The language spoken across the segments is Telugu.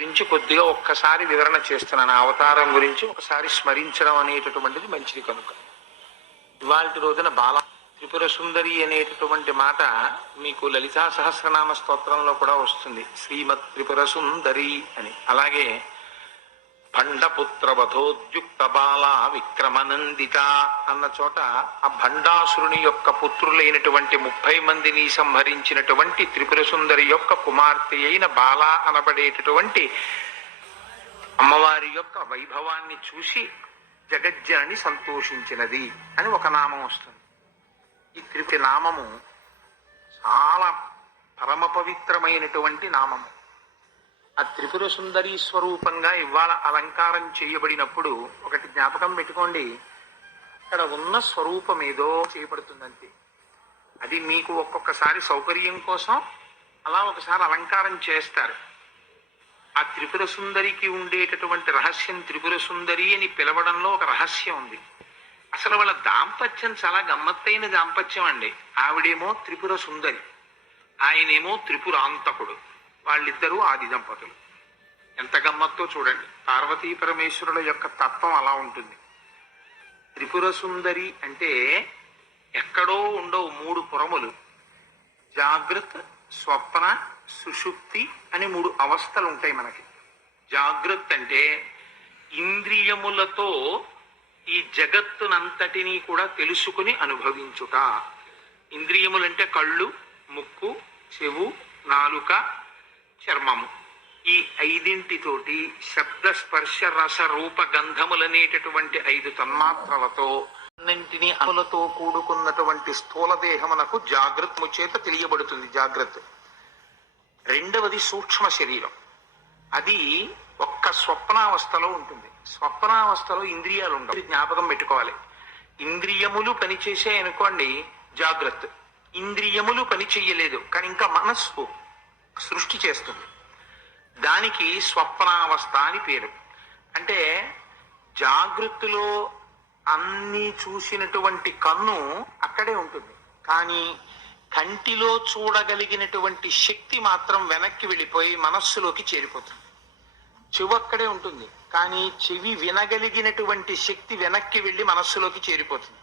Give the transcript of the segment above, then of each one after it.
గురించి కొద్దిగా ఒక్కసారి వివరణ చేస్తున్నాను. అవతారం గురించి ఒకసారి స్మరించడం అనేటటువంటిది మంచిది కనుక. ఇవాళ రోజున బాలా త్రిపుర సుందరి అనేటటువంటి మాట మీకు లలితా సహస్రనామ స్తోత్రంలో కూడా వస్తుంది, శ్రీమత్ త్రిపుర సుందరి అని. అలాగే భండపుత్ర వధోద్యుక్త బాల విక్రమనందిత అన్న చోట ఆ భండాసురుని యొక్క పుత్రులైనటువంటి 30 మందిని సంహరించినటువంటి త్రిపుర సుందరి యొక్క కుమార్తె అయిన బాల అనబడేటటువంటి అమ్మవారి యొక్క వైభవాన్ని చూసి జగజ్జనని సంతోషించినది అని ఒక నామం వస్తుంది. ఈ త్రిపుర నామము చాలా పరమ పవిత్రమైనటువంటి నామము. ఆ త్రిపుర సుందరి స్వరూపంగా ఇవాళ అలంకారం చేయబడినప్పుడు ఒకటి జ్ఞాపకం పెట్టుకోండి, అక్కడ ఉన్న స్వరూపం ఏదో చేయబడుతుందంతే. అది మీకు ఒక్కొక్కసారి సౌకర్యం కోసం అలా ఒకసారి అలంకారం చేస్తారు. ఆ త్రిపుర సుందరికి ఉండేటటువంటి రహస్యం, త్రిపుర సుందరి అని పిలవడంలో ఒక రహస్యం ఉంది. అసలు వాళ్ళ దాంపత్యం చాలా గమ్మత్తైన దాంపత్యం అండి. ఆవిడేమో త్రిపుర సుందరి, ఆయనేమో త్రిపురాంతకుడు. వాళ్ళిద్దరూ ఆది దంపతులు. ఎంత గమ్మత్తో చూడండి. పార్వతీ పరమేశ్వరుల యొక్క తత్వం అలా ఉంటుంది. త్రిపుర సుందరి అంటే ఎక్కడో ఉండవు 3 పురములు. జాగ్రత్త, స్వప్న, సుషుప్తి అని 3 అవస్థలు ఉంటాయి మనకి. జాగ్రత్త అంటే ఇంద్రియములతో ఈ జగత్తునంతటినీ కూడా తెలుసుకుని అనుభవించుట. ఇంద్రియములంటే కళ్ళు, ముక్కు, చెవు, నాలుక, చర్మము. ఈ 5 శబ్ద స్పర్శ రస రూప గంధములనేటటువంటి 5 తన్మాత్రలతో అన్నింటినీ అనులతో కూడుకున్నటువంటి స్థూల దేహమునకు జాగ్రత్తము చేత తెలియబడుతుంది జాగ్రత్త. రెండవది సూక్ష్మ శరీరం. అది ఒక్క స్వప్నావస్థలో ఉంటుంది. స్వప్నావస్థలో ఇంద్రియాలు ఉండవు. జ్ఞాపకం పెట్టుకోవాలి. ఇంద్రియములు పనిచేసే అనుకోండి జాగ్రత్త, ఇంద్రియములు పని చెయ్యలేదు కానీ ఇంకా మనస్సు సృష్టి చేస్తుంది. దానికి స్వప్నావస్థ అని పేరు. అంటే జాగృతిలో అన్ని చూసినటువంటి కన్ను అక్కడే ఉంటుంది, కానీ కంటిలో చూడగలిగినటువంటి శక్తి మాత్రం వెనక్కి వెళ్ళిపోయి మనస్సులోకి చేరిపోతుంది. చెవు అక్కడే ఉంటుంది, కానీ చెవి వినగలిగినటువంటి శక్తి వెనక్కి వెళ్ళి మనస్సులోకి చేరిపోతుంది.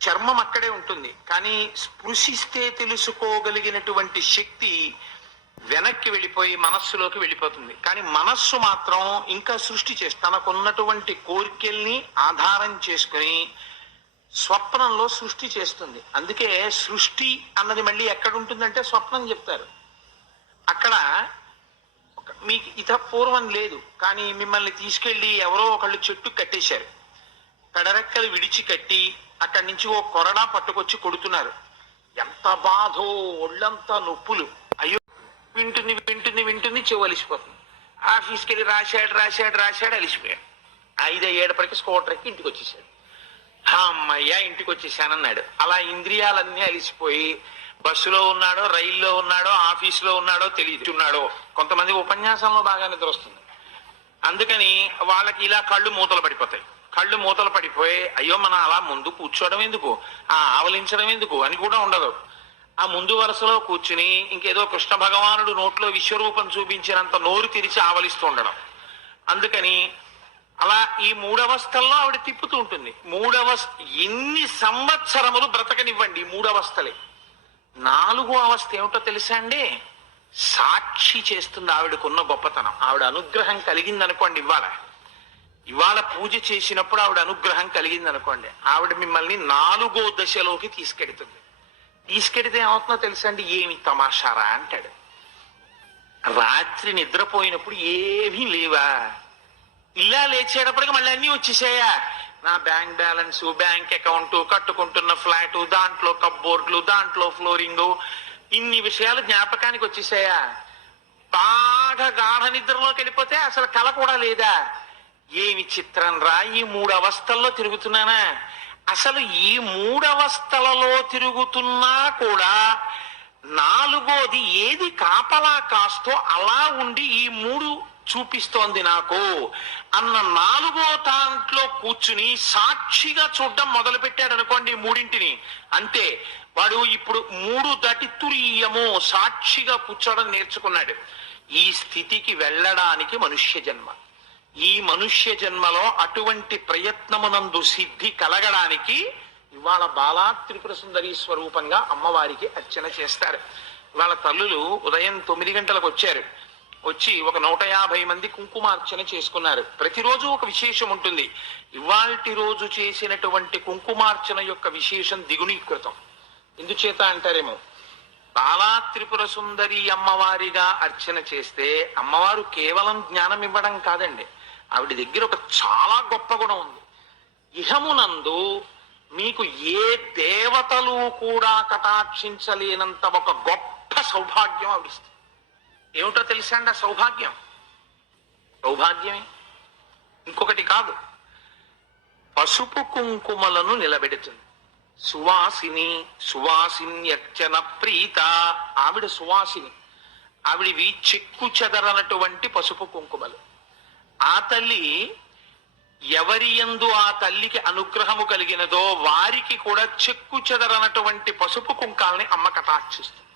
చర్మం అక్కడే ఉంటుంది, కానీ స్పృశిస్తే తెలుసుకోగలిగినటువంటి శక్తి వెనక్కి వెళ్ళిపోయి మనస్సులోకి వెళ్ళిపోతుంది. కానీ మనస్సు మాత్రం ఇంకా సృష్టి చేసి తనకున్నటువంటి కోరికల్ని ఆధారం చేసుకుని స్వప్నంలో సృష్టి చేస్తుంది. అందుకే సృష్టి అన్నది మళ్ళీ ఎక్కడ ఉంటుందంటే స్వప్నం చెప్తారు. అక్కడ మీకు ఇత పూర్వం లేదు, కానీ మిమ్మల్ని తీసుకెళ్లి ఎవరో ఒకళ్ళు చెట్టు కట్టేశారు. పెడరెక్కలు విడిచి కట్టి అక్కడి నుంచి ఓ కొరడా పట్టుకొచ్చి కొడుతున్నారు. ఎంత బాధో, ఒళ్ళంతా నొప్పులు. అయ్యో, వింటుంది వింటుంది వింటుంది, చెవు అలిసిపోతుంది. ఆఫీస్కి వెళ్ళి రాశాడు అలిసిపోయాడు. 5 అయ్యేటప్పటికి స్కూటర్ ఎక్కి ఇంటికి వచ్చేసాడు. అమ్మయ్యా ఇంటికి వచ్చేసానన్నాడు. అలా ఇంద్రియాలన్నీ అలిసిపోయి బస్సులో ఉన్నాడో, రైల్లో ఉన్నాడో, ఆఫీసులో ఉన్నాడో తెలియచున్నాడో. కొంతమంది ఉపన్యాసంలో బాగా నిద్ర వస్తుంది, అందుకని వాళ్ళకి ఇలా కళ్ళు మూతలు పడిపోతాయి. కళ్ళు మూతలు పడిపోయి అయ్యో మనం అలా ముందు కూర్చోవడం ఎందుకు, ఆవలించడం ఎందుకు అని కూడా ఉండదు. ఆ ముందు వరుసలో కూర్చుని ఇంకేదో కృష్ణ భగవానుడు నోట్లో విశ్వరూపం చూపించినంత నోరు తెరిచి ఆవలిస్తూ ఉండడం. అందుకని అలా ఈ 3 అవస్థల్లో ఆవిడ తిప్పుతూ ఉంటుంది. 3 ఎన్ని సంవత్సరములు బ్రతకనివ్వండి 3 అవస్థలే. 4వ అవస్థ ఏమిటో తెలుసా అండి? సాక్షి చేస్తుంది ఆవిడకున్న గొప్పతనం. ఆవిడ అనుగ్రహం కలిగింది అనుకోండి, ఇవాళ పూజ చేసినప్పుడు ఆవిడ అనుగ్రహం కలిగింది అనుకోండి, ఆవిడ మిమ్మల్ని 4వ దశలోకి తీసుకెడుతుంది. తీసుకెడితే ఏమవుతుందో తెలుసా అండి? ఏమి తమాషారా అంటాడు. రాత్రి నిద్రపోయినప్పుడు ఏమీ లేవా, ఇలా లేచేటప్పటికి మళ్ళీ అన్నీ వచ్చేసాయా? నా బ్యాంక్ బ్యాలెన్స్, బ్యాంక్ అకౌంట్, కట్టుకుంటున్న ఫ్లాట్, దాంట్లో కప్బోర్డ్లు, దాంట్లో ఫ్లోరింగు, ఇన్ని విషయాలు జ్ఞాపకానికి వచ్చేసాయా? బాగా గాఢ నిద్రలోకి వెళ్ళిపోతే అసలు కల కూడా లేదా? ఏమి చిత్రం రా, ఈ 3 అవస్థల్లో తిరుగుతున్నానా? అసలు ఈ 3 అవస్థలలో తిరుగుతున్నా కూడా 4వది ఏది కాపలా కాస్తో అలా ఉండి ఈ 3 చూపిస్తోంది నాకు అన్న 4వ దాంట్లో కూర్చుని సాక్షిగా చూడడం మొదలు పెట్టాడు అనుకోండి 3ంటిని, అంతే. వాడు ఇప్పుడు 3 దటి తురీయము సాక్షిగా కూర్చోవడం నేర్చుకున్నాడు. ఈ స్థితికి వెళ్ళడానికి మనుష్య జన్మ. ఈ మనుష్య జన్మలో అటువంటి ప్రయత్నమునందు సిద్ధి కలగడానికి ఇవాళ బాలా త్రిపుర సుందరి స్వరూపంగా అమ్మవారికి అర్చన చేస్తారు. ఇవాళ తల్లులు ఉదయం 9 గంటలకు వచ్చారు. వచ్చి ఒక 150 మంది కుంకుమార్చన చేసుకున్నారు. ప్రతిరోజు ఒక విశేషం ఉంటుంది. ఇవాల్టి రోజు చేసినటువంటి కుంకుమార్చన యొక్క విశేషం ద్విగుణీకృతం. ఎందుచేత అంటారేమో, బాలా త్రిపుర సుందరి అమ్మవారిగా అర్చన చేస్తే అమ్మవారు కేవలం జ్ఞానం ఇవ్వడం కాదండి, ఆవిడ దగ్గర ఒక చాలా గొప్ప గుణం ఉంది. ఇహమునందు మీకు ఏ దేవతలు కూడా కటాక్షించలేనంత ఒక గొప్ప సౌభాగ్యం ఆవిడిస్తుంది. ఏమిటో తెలుసా అండి ఆ సౌభాగ్యం? సౌభాగ్యమే, ఇంకొకటి కాదు. పసుపు కుంకుమలను నిలబెడుతుంది. సువాసిని, సువాసిన్యర్చన ప్రీత. ఆవిడ సువాసిని. ఆవిడవి చెక్కు చెదరనటువంటి పసుపు కుంకుమలు. ఆ తల్లి ఎవరి యందు ఆ తల్లికి అనుగ్రహము కలిగినదో వారికి కూడా చెక్కు చెదరనటువంటి పసుపు కుంకాలని అమ్మ కటాక్షిస్తుంది.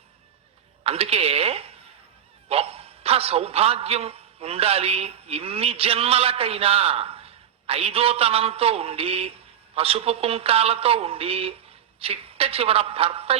అందుకే గొప్ప సౌభాగ్యం ఉండాలి. ఎన్ని జన్మలకైనా 5వ తనంతో ఉండి పసుపు కుంకాలతో ఉండి చిట్ట చివర భర్త